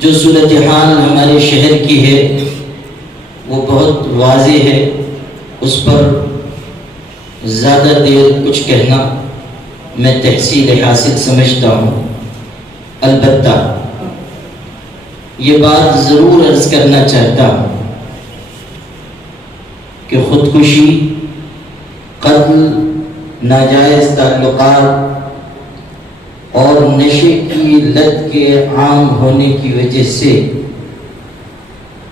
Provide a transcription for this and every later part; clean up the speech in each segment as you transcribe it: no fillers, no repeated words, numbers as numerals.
جو صورتحال ہمارے شہر کی ہے وہ بہت واضح ہے، اس پر زیادہ دیر کچھ کہنا میں تحصیل حاصل سمجھتا ہوں۔ البتہ یہ بات ضرور عرض کرنا چاہتا ہوں کہ خودکشی، قتل، ناجائز تعلقات اور نشے کی لت کے عام ہونے کی وجہ سے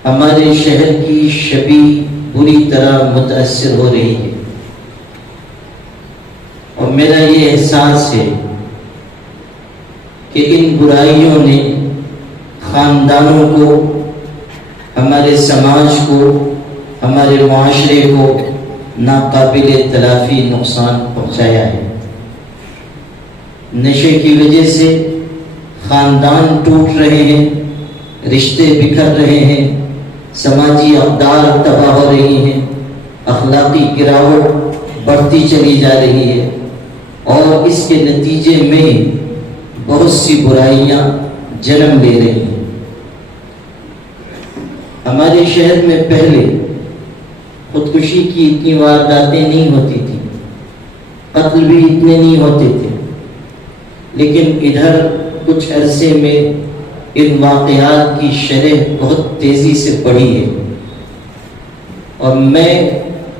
ہمارے شہر کی شبیہ بری طرح متاثر ہو رہی ہے، اور میرا یہ احساس ہے کہ ان برائیوں نے خاندانوں کو، ہمارے سماج کو، ہمارے معاشرے کو ناقابل تلافی نقصان پہنچایا ہے۔ نشے کی وجہ سے خاندان ٹوٹ رہے ہیں، رشتے بکھر رہے ہیں، سماجی اقدار تباہ ہو رہی ہیں، اخلاقی گراوٹ بڑھتی چلی جا رہی ہے، اور اس کے نتیجے میں بہت سی برائیاں جنم لے رہی ہیں۔ ہمارے شہر میں پہلے خودکشی کی اتنی وارداتیں نہیں ہوتی تھیں، قتل بھی اتنے نہیں ہوتے تھے، لیکن ادھر کچھ عرصے میں ان واقعات کی شرح بہت تیزی سے بڑھی ہے، اور میں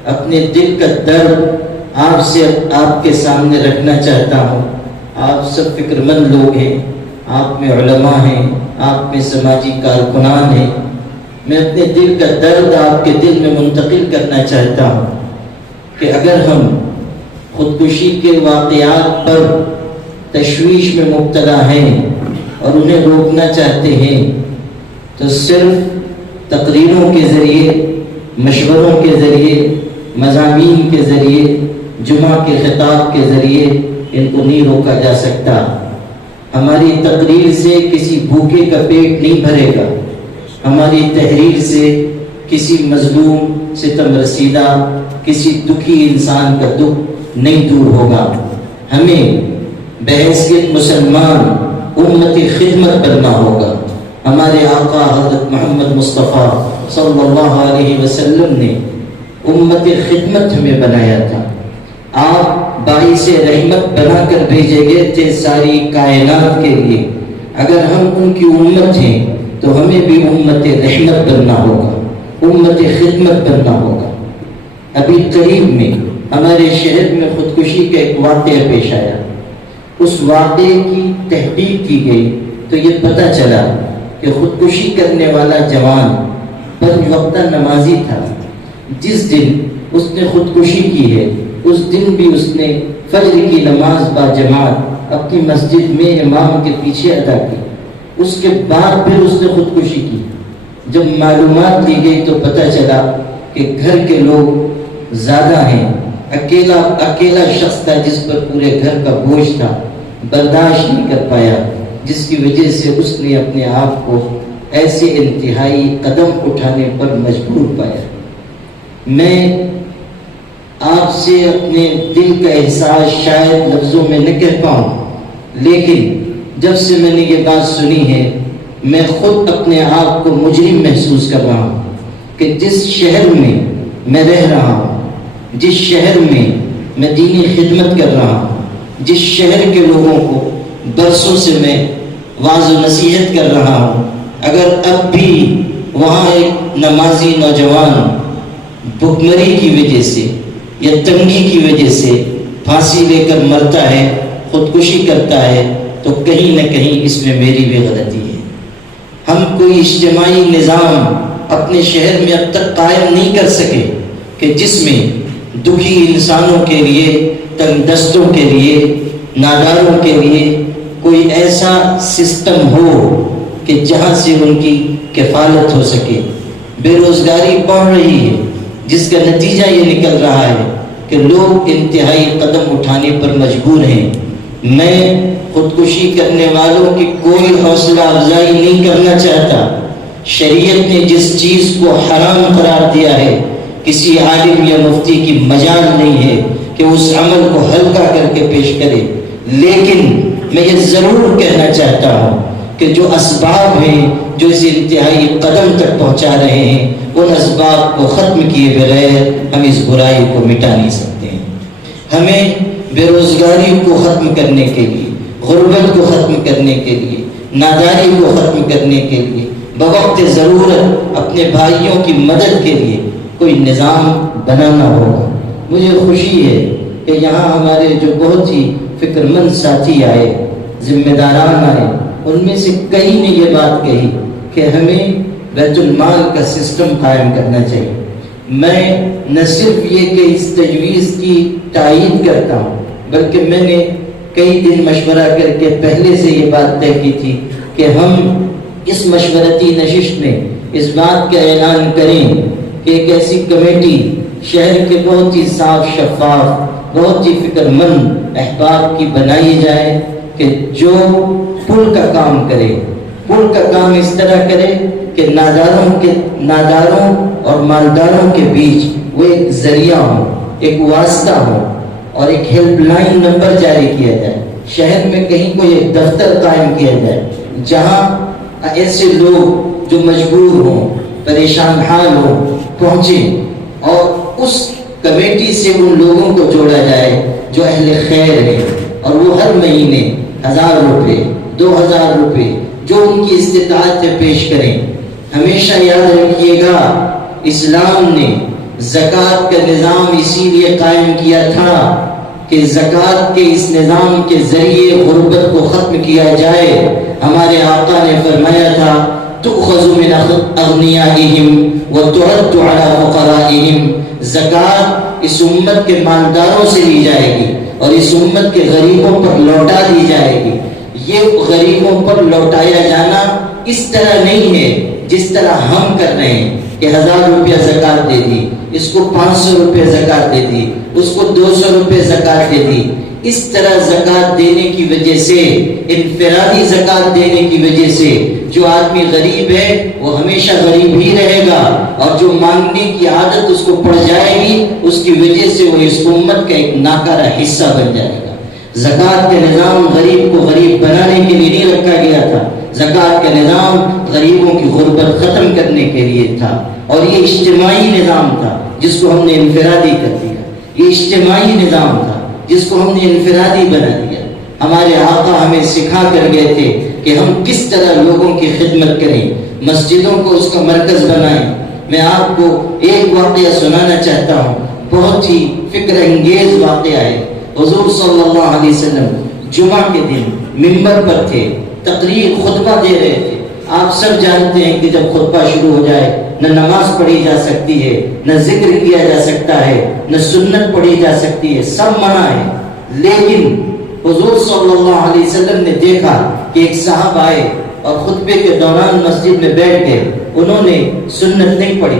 اپنے دل کا درد آپ کے سامنے رکھنا چاہتا ہوں۔ آپ سب فکر مند لوگ ہیں، آپ میں علماء ہیں، آپ میں سماجی کارکنان ہیں، میں اپنے دل کا درد آپ کے دل میں منتقل کرنا چاہتا ہوں کہ اگر ہم خودکشی کے واقعات پر تشویش میں مبتلا ہیں اور انہیں روکنا چاہتے ہیں تو صرف تقریروں کے ذریعے، مشوروں کے ذریعے، مضامین کے ذریعے، جمعہ کے خطاب کے ذریعے ان کو نہیں روکا جا سکتا۔ ہماری تقریر سے کسی بھوکے کا پیٹ نہیں بھرے گا، ہماری تحریر سے کسی مظلوم، ستم رسیدہ، کسی دکھی انسان کا دکھ نہیں دور ہوگا۔ ہمیں بحیثیت مسلمان امت خدمت کرنا ہوگا۔ ہمارے آقا حضرت محمد مصطفیٰ صلی اللہ علیہ وسلم نے امت خدمت ہمیں بنایا تھا۔ آپ باعث رحمت بنا کر بھیجے گئے تھے ساری کائنات کے لیے۔ اگر ہم ان کی امت ہیں تو ہمیں بھی امت رحمت بننا ہوگا، امت خدمت بننا ہوگا۔ ابھی قریب میں ہمارے شہر میں خودکشی کا ایک واقعہ پیش آیا۔ اس واقعے کی تحقیق کی گئی تو یہ پتہ چلا کہ خودکشی کرنے والا جوان 5 وقتہ نمازی تھا۔ جس دن اس نے خودکشی کی ہے اس دن بھی اس نے فجر کی نماز با جماعت اپنی مسجد میں امام کے پیچھے ادا کی۔ اس کے بعد پھر اس نے خودکشی کی۔ جب معلومات لی گئی تو پتہ چلا کہ گھر کے لوگ زیادہ ہیں، اکیلا شخص تھا جس پر پورے گھر کا بوجھ تھا، برداشت نہیں کر پایا، جس کی وجہ سے اس نے اپنے آپ کو ایسے انتہائی قدم اٹھانے پر مجبور پایا۔ میں آپ سے اپنے دل کا احساس شاید لفظوں میں نہ کہہ پاؤں، لیکن جب سے میں نے یہ بات سنی ہے میں خود اپنے آپ کو مجرم محسوس کر رہا ہوں کہ جس شہر میں میں رہ رہا ہوں، جس شہر میں دینی خدمت کر رہا ہوں، جس شہر کے لوگوں کو برسوں سے میں واعظ و نصیحت کر رہا ہوں، اگر اب بھی وہاں ایک نمازی نوجوان بھوکمری کی وجہ سے یا تنگی کی وجہ سے پھانسی لے کر مرتا ہے، خودکشی کرتا ہے، تو کہیں نہ کہیں اس میں میری بھی غلطی ہے۔ ہم کوئی اجتماعی نظام اپنے شہر میں اب تک قائم نہیں کر سکے کہ جس میں دکھی انسانوں کے لیے، تنگ دستوں کے لیے، ناداروں کے لیے کوئی ایسا سسٹم ہو کہ جہاں سے ان کی کفالت ہو سکے۔ بے روزگاری بڑھ رہی ہے، جس کا نتیجہ یہ نکل رہا ہے کہ لوگ انتہائی قدم اٹھانے پر مجبور ہیں۔ میں خودکشی کرنے والوں کی کوئی حوصلہ افزائی نہیں کرنا چاہتا۔ شریعت نے جس چیز کو حرام قرار دیا ہے، کسی عالم یا مفتی کی مجال نہیں ہے کہ اس عمل کو ہلکا کر کے پیش کرے، لیکن میں یہ ضرور کہنا چاہتا ہوں کہ جو اسباب ہیں جو اس انتہائی قدم تک پہنچا رہے ہیں، ان اسباب کو ختم کیے بغیر ہم اس برائی کو مٹا نہیں سکتے ہیں۔ ہمیں بے روزگاری کو ختم کرنے کے لیے، غربت کو ختم کرنے کے لیے، ناداری کو ختم کرنے کے لیے، بوقت ضرورت اپنے بھائیوں کی مدد کے لیے کوئی نظام بنانا ہوگا۔ مجھے خوشی ہے کہ یہاں ہمارے جو بہت ہی فکر مند ساتھی آئے، ذمہ داران آئے، ان میں سے کئی نے یہ بات کہی کہ ہمیں بیت المال کا سسٹم قائم کرنا چاہیے۔ میں نہ صرف یہ کہ اس تجویز کی تائید کرتا ہوں، بلکہ میں نے کئی دن مشورہ کر کے پہلے سے یہ بات طے کی تھی کہ ہم اس مشورتی نشست میں اس بات کا اعلان کریں کہ ایک ایسی کمیٹی شہر کے بہت ہی صاف شفاف، بہت ہی فکر مند احباب کی بنائی جائے کہ جو پل کا کام کرے، پل کا کام اس طرح کرے کہ ناداروں اور مالداروں کے بیچ وہ ایک ذریعہ ہو، ایک واسطہ ہو، اور ایک ہیلپ لائن نمبر جاری کیا جائے۔ شہر میں کہیں کوئی ایک دفتر قائم کیا جائے جہاں ایسے لوگ جو مجبور ہوں، پریشان حال ہوں، پہنچیں، اور اس کمیٹی سے ان لوگوں کو جوڑا جائے جو اہل خیر ہیں، اور وہ ہر مہینے 1000 روپے 2000 روپے جو ان کی استطاعت سے پیش کریں۔ ہمیشہ یاد رکھیے گا، اسلام نے زکوٰۃ کا نظام اسی لیے قائم کیا تھا کہ زکوٰۃ کے اس نظام کے ذریعے غربت کو ختم کیا جائے۔ ہمارے آقا نے فرمایا تھا تؤخذ من اغنیائہم وترد علی فقرائہم، زکوٰۃ اس امت کے مالداروں سے لی جائے گی اور اس امت کے غریبوں پر لوٹا دی جائے گی۔ یہ غریبوں پر لوٹایا جانا اس طرح نہیں ہے جس طرح ہم کر رہے ہیں کہ 1000 روپیہ زکوٰۃ دے دی، اس کو 500 روپے زکوٰۃ دے دی، اس کو 200 روپے زکوٰۃ دے دی۔ اس طرح زکوٰۃ دینے کی وجہ سے، انفرادی زکوٰۃ دینے کی وجہ سے جو آدمی غریب ہے وہ ہمیشہ غریب ہی رہے گا، اور جو مانگنے کی عادت اس کو پڑ جائے گی اس کی وجہ سے وہ اس امت کا ایک ناکارہ حصہ بن جائے گا۔ زکوٰۃ کا نظام غریب کو غریب بنانے کے لیے نہیں رکھا گیا تھا، زکوٰۃ کا نظام غریبوں کی غربت ختم کرنے کے لیے تھا، اور یہ اجتماعی نظام تھا جس کو ہم نے انفرادی کر دیا۔ یہ اجتماعی نظام تھا جس کو ہم نے انفرادی بنا دیا۔ ہمارے آقا ہمیں سکھا کر گئے تھے کہ ہم کس طرح لوگوں کی خدمت کریں، مسجدوں کو اس کا مرکز بنائیں۔ میں آپ کو ایک واقعہ سنانا چاہتا ہوں، بہت ہی فکر انگیز واقعہ ہے۔ حضور صلی اللہ علیہ وسلم جمعہ کے دن منبر پر تھے، تقریر خطبہ دے رہے تھے۔ آپ سب جانتے ہیں کہ جب خطبہ شروع ہو جائے نہ نماز پڑھی جا سکتی ہے، نہ ذکر کیا جا سکتا ہے، نہ سنت پڑھی جا سکتی ہے، سب منع ہے۔ لیکن حضور صلی اللہ علیہ وسلم نے دیکھا کہ ایک صاحب آئے اور خطبے کے دوران مسجد میں بیٹھ گئے، انہوں نے سنت نہیں پڑھی۔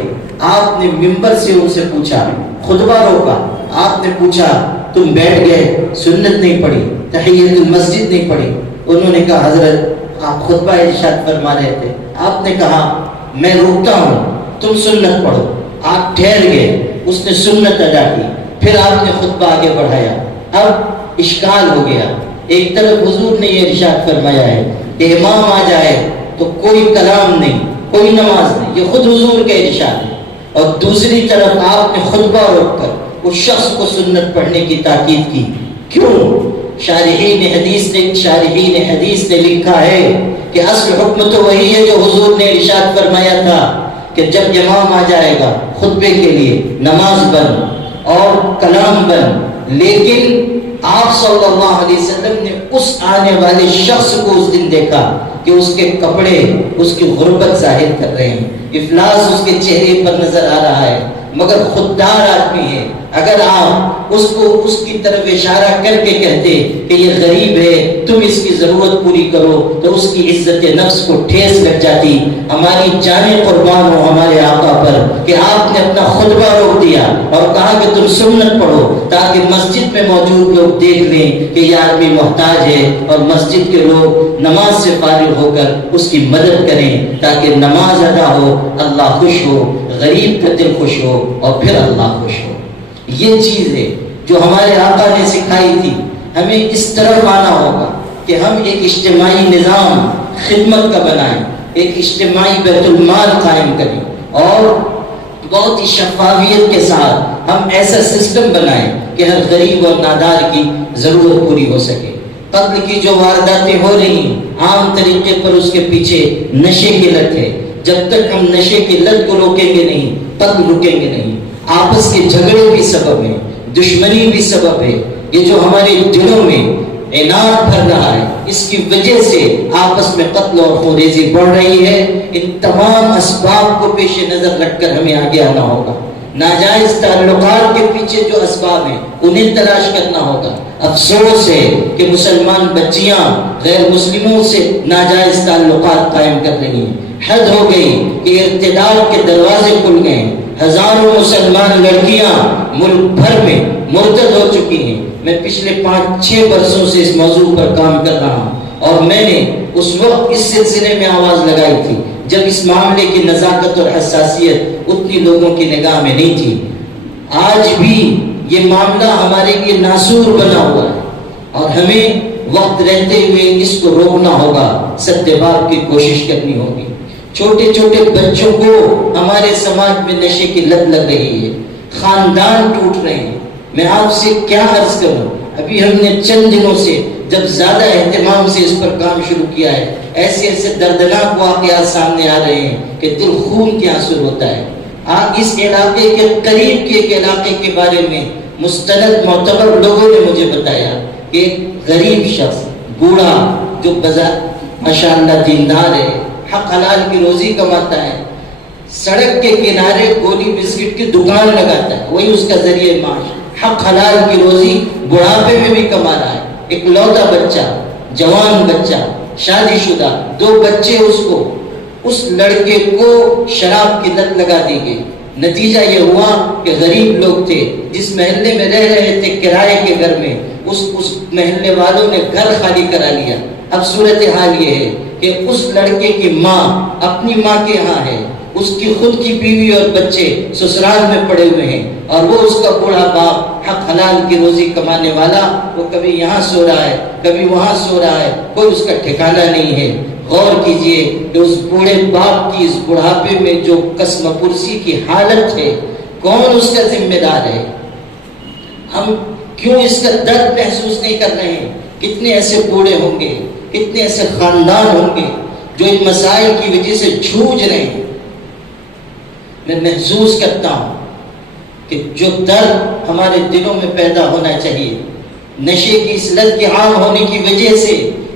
آپ نے منبر سے ان سے پوچھا، خطبہ روکا، آپ نے پوچھا تم بیٹھ گئے، سنت نہیں پڑھی، تحیۃ المسجد نہیں پڑھی۔ انہوں نے کہا حضرت آپ خطبہ ارشاد فرما رہے تھے، آپ نے کہا میں روکتا ہوں، تم سنت پڑھو۔ آپ ٹھہر گئے، اس نے سنت ادا کی، پھر آپ نے خطبہ آگے بڑھایا۔ اب اشکال ہو گیا، ایک طرف حضور نے یہ ارشاد فرمایا ہے کہ امام آ جائے تو کوئی کلام نہیں، کوئی نماز نہیں، یہ خود حضور کا ارشاد ہے، اور دوسری طرف آپ نے خطبہ روک کر اس شخص کو سنت پڑھنے کی تاکید کی۔ کیوں؟ شارحین حدیث نے لکھا ہے کہ اصل حکم تو وہی ہے جو حضور نے ارشاد فرمایا تھا کہ جب امام آ جائے گا خطبے کے لیے نماز بند اور کلام بند، لیکن آپ صلی اللہ علیہ وسلم نے اس آنے والے شخص کو اس دن دیکھا کہ اس کے کپڑے اس کی غربت ظاہر کر رہے ہیں، افلاس اس کے چہرے پر نظر آ رہا ہے، مگر خوددار آدمی ہے۔ اگر آپ اس کو اس کی طرف اشارہ کر کے کہتے کہ یہ غریب ہے، تم اس کی ضرورت پوری کرو، تو اس کی عزت نفس کو ٹھیس لگ جاتی۔ ہماری جانیں قربان ہو ہمارے آقا پر کہ آپ نے اپنا خطبہ روک دیا اور کہا کہ تم سنت پڑھو، تاکہ مسجد میں موجود لوگ دیکھ لیں کہ یہ آدمی محتاج ہے، اور مسجد کے لوگ نماز سے فارغ ہو کر اس کی مدد کریں، تاکہ نماز ادا ہو، اللہ خوش ہو، غریب کا دل خوش ہو، اور پھر اللہ خوش ہو۔ یہ چیز ہے جو ہمارے آقا نے سکھائی تھی۔ ہمیں اس طرح آنا ہوگا کہ ہم ایک اجتماعی نظام خدمت کا بنائیں، ایک اجتماعی بیت المال قائم کریں، اور بہت ہی شفافیت کے ساتھ ہم ایسا سسٹم بنائیں کہ ہر غریب اور نادار کی ضرورت پوری ہو سکے۔ قتل کی جو وارداتیں ہو رہی ہیں عام طریقے پر اس کے پیچھے نشے کی لت ہے۔ جب تک ہم نشے کی لت کو روکیں گے نہیں، قتل رکیں گے نہیں۔ آپس کے جھگڑے بھی سبب ہیں، دشمنی بھی سبب ہے۔ یہ جو ہمارے دلوں میں عناد بھر رہا ہے، اس کی وجہ سے آپس میں قتل اور خوریزی بڑھ رہی ہے۔ ان تمام اسباب کو پیش نظر رکھ کر ہمیں آگے آنا ہوگا۔ ناجائز تعلقات کے پیچھے جو اسباب ہیں انہیں تلاش کرنا ہوگا۔ افسوس ہے کہ مسلمان بچیاں غیر مسلموں سے ناجائز تعلقات قائم کر رہی ہیں۔ حد ہو گئی کہ ارتداد کے دروازے کھل گئے ہیں۔ ہزاروں مسلمان لڑکیاں ملک بھر میں مرتد ہو چکی ہیں۔ میں پچھلے 5-6 برسوں سے اس موضوع پر کام کر رہا ہوں، اور میں نے اس وقت اس سلسلے میں آواز لگائی تھی جب اس معاملے کی نزاکت اور حساسیت اتنی لوگوں کی نگاہ میں نہیں تھی۔ آج بھی یہ معاملہ ہمارے لیے ناسور بنا ہوا ہے، اور ہمیں وقت رہتے ہوئے اس کو روکنا ہوگا، سدباب کی کوشش کرنی ہوگی۔ چھوٹے چھوٹے بچوں کو ہمارے سماج میں نشے کی لت لگ رہی ہے، خاندان ٹوٹ رہے ہیں۔ میں آپ سے کیا عرض کروں، ابھی ہم نے چند دنوں سے جب زیادہ اہتمام سے اس پر کام شروع کیا ہے، ایسے ایسے دردناک واقعات سامنے آ رہے ہیں کہ دل خون کے آنسو ہوتا ہے۔ آج اس علاقے کے قریب کے ایک علاقے کے بارے میں مستند معتبر لوگوں نے مجھے بتایا کہ ایک غریب شخص بوڑھا جو ماشاءاللہ دیندار ہے، حق حلال کی روزی کماتا ہے، سڑک کے کنارے گولی بسکٹ کی دکان لگاتا ہے، وہی اس کا ذریعہ معاش، حق حلال کی روزی بڑھاپے میں بھی کما رہا ہے۔ ایک لوتا بچہ، جوان بچہ، شادی شدہ، 2 بچے، اس لڑکے کو شراب کی لت لگا دی گئی۔ نتیجہ یہ ہوا کہ غریب لوگ تھے، جس محلے میں رہ رہے تھے کرائے کے گھر میں، اس محلے والوں نے گھر خالی کرا لیا۔ اب صورتحال یہ ہے کہ اس لڑکے کی ماں اپنی ماں کے ہاں ہے، اس کی خود کی بیوی اور بچے سسرال میں پڑے ہوئے ہیں، اور وہ اس کا بوڑھا باپ حق حلال کی روزی کمانے والا، وہ کبھی یہاں سو رہا ہے، کبھی وہاں سو رہا ہے، کوئی اس کا ٹھکانہ نہیں ہے۔ غور کیجئے کہ اس بوڑھے باپ کی اس بڑھاپے میں جو قسم پرسی کی حالت ہے، کون اس کا ذمہ دار ہے؟ ہم کیوں اس کا درد محسوس نہیں کر رہے ہیں؟ کتنے ایسے بوڑھے ہوں گے، کتنے ایسے خاندان ہوں گے جو ان مسائل کی وجہ سے جھوج رہے ہیں۔ میں محسوس کرتا ہوں کہ جو درد ہمارے دلوں میں پیدا ہونا چاہیے، نشے کی اس لت کے عام ہونے کی وجہ سے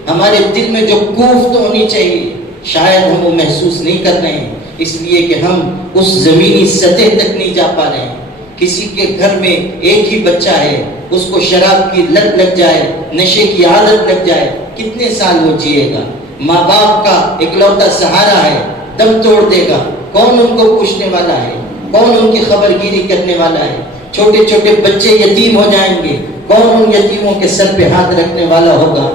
ہمارے دل میں جو کوفت ہونی چاہیے، شاید ہم وہ محسوس نہیں کر رہے ہیں، اس لیے کہ ہم اس زمینی سطح تک نہیں جا پا رہے ہیں۔ کسی کے گھر میں ایک ہی بچہ ہے، اس کو شراب کی لت لگ جائے، نشے کی عادت لگ جائے، کتنے سال وہ جیے گا؟ ماں باپ کا اکلوتا سہارا ہے، دم توڑ دے گا، کون ان کو پوچھنے والا ہے؟ کون ان کی خبر گیری کرنے والا ہے؟ چھوٹے چھوٹے بچے یتیم ہو جائیں گے، کون ان یتیموں کے سر پہ ہاتھ رکھنے والا ہوگا؟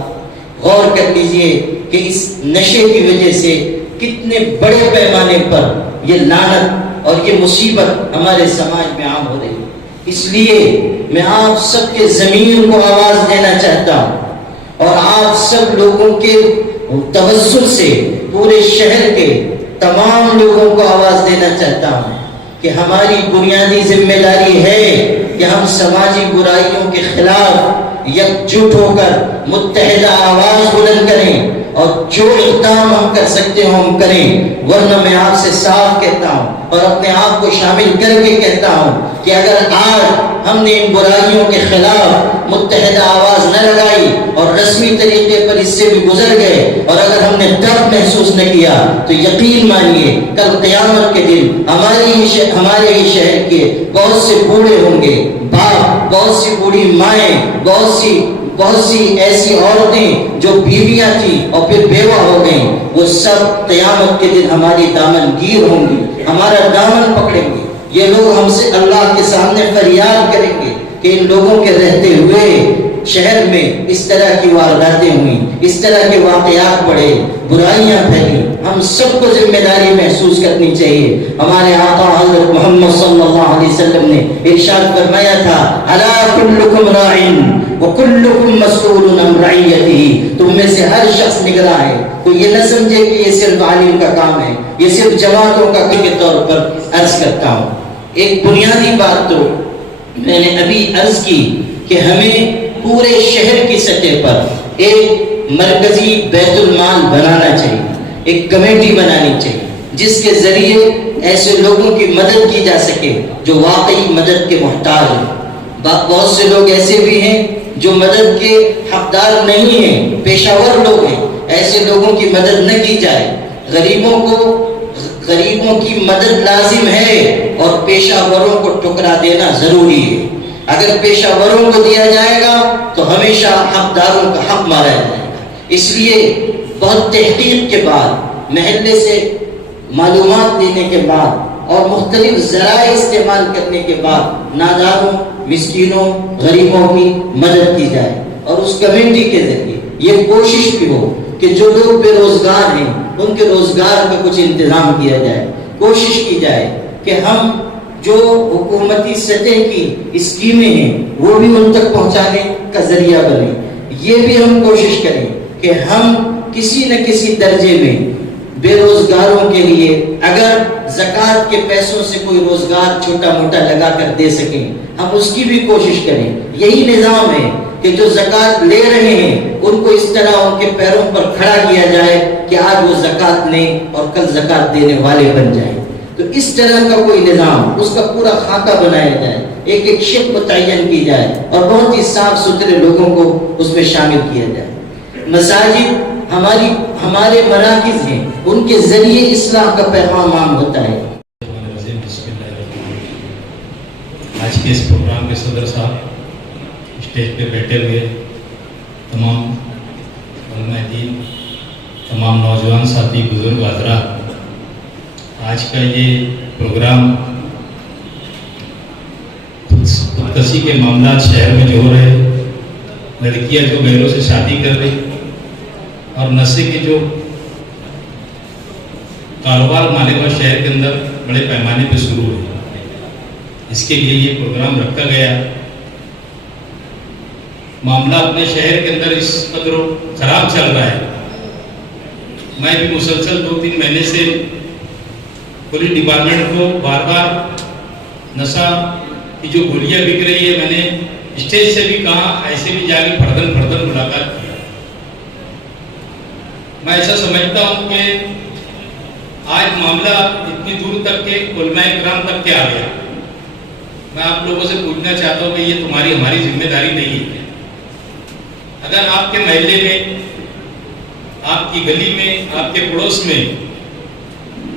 غور کر لیجئے کہ اس نشے کی وجہ سے کتنے بڑے پیمانے پر یہ لعنت اور یہ مصیبت ہمارے سماج میں عام ہو رہی ہے۔ اس لیے میں آپ سب کے ضمیر کو آواز دینا چاہتا ہوں، اور آپ سب لوگوں کے توسل سے پورے شہر کے تمام لوگوں کو آواز دینا چاہتا ہوں کہ ہماری بنیادی ذمہ داری ہے کہ ہم سماجی برائیوں کے خلاف یکجٹ ہو کر متحدہ آواز بلند کریں، اور جو اقدام ہم کر سکتے ہوں ہم کریں۔ ورنہ میں آپ سے صاف کہتا ہوں اور اپنے آپ کو شامل کر کے کہتا ہوں کہ اگر آج ہم نے ان برائیوں کے خلاف متحدہ آواز نہ لگائی اور رسمی طریقے پر اس سے بھی گزر گئے، اور اگر ہم نے درد محسوس نہ کیا، تو یقین مانیے کل قیامت کے دن ہمارے ہی شہر کے بہت سے بوڑھے ہوں گے، باپ، بہت سی بوڑھی مائیں، بہت سی ایسی عورتیں جو بیویاں تھیں اور پھر بیوہ ہو گئیں، وہ سب قیامت کے دن ہماری دامن گیر ہوں گی، ہمارا دامن پکڑیں گے۔ یہ لوگ ہم سے اللہ کے سامنے فریاد کریں گے کہ ان لوگوں کے رہتے ہوئے شہر میں اس طرح کی وارداتیں ہوئیں، اس طرح کے واقعات بڑھے، برائیاں پھیلی، ہم سب کو ذمہ داری محسوس کرنی چاہیے. ہمارے آقا حضرت محمد صلی اللہ علیہ وسلم نے ارشاد فرمایا تھا الا کلکم راعٍ وکلکم مسئول عن رعیتہ. تم میں سے ہر شخص نگراں ہے. تو یہ نہ سمجھے کہ یہ صرف عالم کا کام ہے, یہ صرف جماعتوں کا کے طور پر عرض کرتا ہوں. ایک بنیادی بات تو میں نے ابھی عرض کی کہ ہمیں پورے شہر کی سطح پر ایک مرکزی بیت المال بنانا چاہیے, ایک کمیٹی بنانی چاہیے جس کے ذریعے ایسے لوگوں کی مدد کی جا سکے جو واقعی مدد کے محتاج ہیں. بہت سے لوگ ایسے بھی ہیں جو مدد کے حقدار نہیں ہیں, پیشہ ور لوگ ہیں. ایسے لوگوں کی مدد نہ کی جائے. غریبوں کی مدد لازم ہے اور پیشہ وروں کو ٹکرا دینا ضروری ہے. اگر پیشہ وروں کو دیا جائے گا تو ہمیشہ حقداروں کا حق مارا جائے گا. اس لیے بہت تحقیق کے بعد, محلے سے معلومات لینے کے بعد اور مختلف ذرائع استعمال کرنے کے بعد ناداروں, مسکینوں, غریبوں کی مدد کی جائے. اور اس کمیٹی کے ذریعے یہ کوشش بھی ہو کہ جو لوگ بے روزگار ہیں ان کے روزگار کا کچھ انتظام کیا جائے. کوشش کی جائے کہ ہم جو حکومتی سطح کی اسکیمیں ہیں وہ بھی ان تک پہنچانے کا ذریعہ بنے. یہ بھی ہم کوشش کریں کہ ہم کسی نہ کسی درجے میں بے روزگاروں کے لیے اگر زکوٰۃ کے پیسوں سے کوئی روزگار چھوٹا موٹا لگا کر دے سکیں, ہم اس کی بھی کوشش کریں. یہی نظام ہے کہ جو زکوٰۃ لے رہے ہیں ان کو اس طرح ان کے پیروں پر کھڑا کیا جائے کہ آج وہ زکوٰۃ لیں اور کل زکوٰۃ دینے والے بن جائیں. تو اس طرح کا کوئی نظام, اس کا پورا خاکہ بنایا جائے, ایک ایک شق متعین کی جائے اور بہت ہی صاف ستھرے لوگوں کو اس میں شامل کیا جائے. مساجد ہمارے مراکز ہیں, ان کے ذریعے اصلاح کا پیغام عام ہوتا ہے. آج کے اس پروگرام کے صدر صاحب, اسٹیج پہ بیٹھے ہوئے تمام علماء دین, تمام نوجوان ساتھی, بزرگ حضرات, آج کا یہ پروگرام خودکشی کے معاملات شہر میں جو ہو رہے, لڑکیاں جو غیروں سے شادی کر رہی اور نشے کے جو کاروبار مالیگاؤں شہر کے اندر بڑے پیمانے پہ شروع ہوئے, اس کے لیے یہ پروگرام رکھا گیا. معاملہ اپنے شہر کے اندر اس قدر خراب چل رہا ہے. میں بھی مسلسل 2-3 مہینے سے پولیس ڈپارٹمنٹ کو بار بار نشہ کی جو گولیاں بک رہی ہے, میں نے اسٹیج سے بھی کہا, ایسے بھی جا کے پھردن ملاقات کی. میں ایسا سمجھتا ہوں کہ آج معاملہ اتنی دور تک کے علماء کرام تک کے آ گیا. میں آپ لوگوں سے پوچھنا چاہتا ہوں کہ یہ تمہاری ہماری ذمہ داری نہیں ہے. اگر آپ کے محلے میں, آپ کی گلی میں, آپ کے پڑوس میں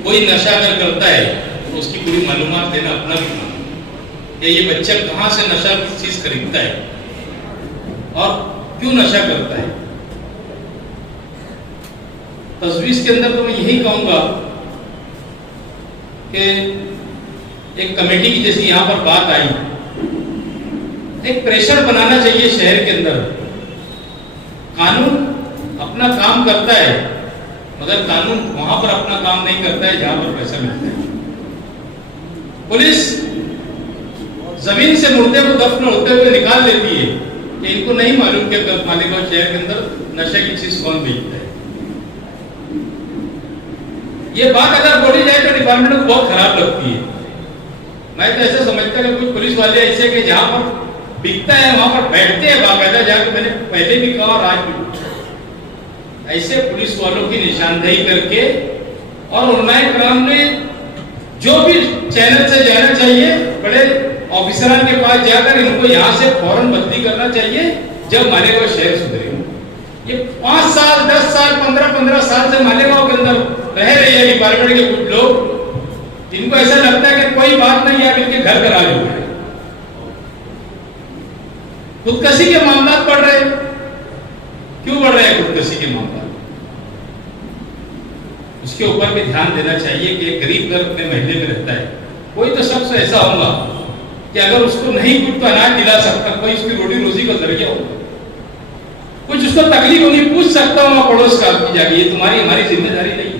کوئی نشہ اگر کرتا ہے تو اس کی پوری معلومات دینا اپنا بھی کام ہے کہ یہ بچہ کہاں سے نشہ کس چیز خریدتا ہے اور کیوں نشہ کرتا ہے. تجویز کے اندر تو میں یہی کہوں گا کہ ایک کمیٹی کی جیسی یہاں پر بات آئی, ایک پریشر بنانا چاہیے شہر کے اندر. قانون اپنا کام کرتا ہے مگر قانون وہاں پر اپنا کام نہیں کرتا ہے جہاں پر پیسہ ملتا ہے. پولیس زمین سے مردے کو دفن ہوتے ہوئے نکال لیتی ہے کہ ان کو نہیں معلوم کہ مالیگاؤں شہر کے اندر نشے کی چیز کون بیچتا ہے. یہ بات اگر بولی جائے تو ڈپارٹمنٹ کو بہت خراب لگتی ہے. میں تو ایسا سمجھتا کہ کچھ پولیس والے ایسے کہ جہاں پر بکتا ہے وہاں پر بیٹھتے ہیں باقاعدہ جا کے. میں نے پہلے بھی کہا اور آج بھی, ایسے پولیس والوں کی نشاندہی کر کے اور علماء کرام نے جو بھی چینل سے جانا چاہیے بڑے آفیسران کے پاس جا کر ان کو یہاں سے فوراً بدلی کرنا چاہیے جب مالیگاؤں شہر سدھرے. یہ 5 سال 10 سال 15 سال سے مالیگاؤں کے اندر رہ رہے ہیں ڈپارٹمنٹ کے کچھ لوگ, جن کو ایسا لگتا ہے کہ کوئی بات نہیں ہے, ان کے گھر کرا لے ہوئے. خودکشی کے معاملات بڑھ رہے ہیں. کیوں بڑھ رہے ہیں خودکشی کے معاملات؟ اس کے اوپر بھی دھیان دینا چاہیے کہ ایک غریب گھر اپنے محلے میں رہتا ہے, کوئی تو شخص ایسا ہوگا کہ اگر اس کو نہیں کچھ تو اناج دلا سکتا, کوئی اس کی روٹی روزی کا ذریعہ ہوگا, کچھ اس کو تکلیف ہوگی, پوچھ سکتا ہوں پڑوس کا کی جا کے, یہ تمہاری ہماری ذمہ داری نہیں ہے.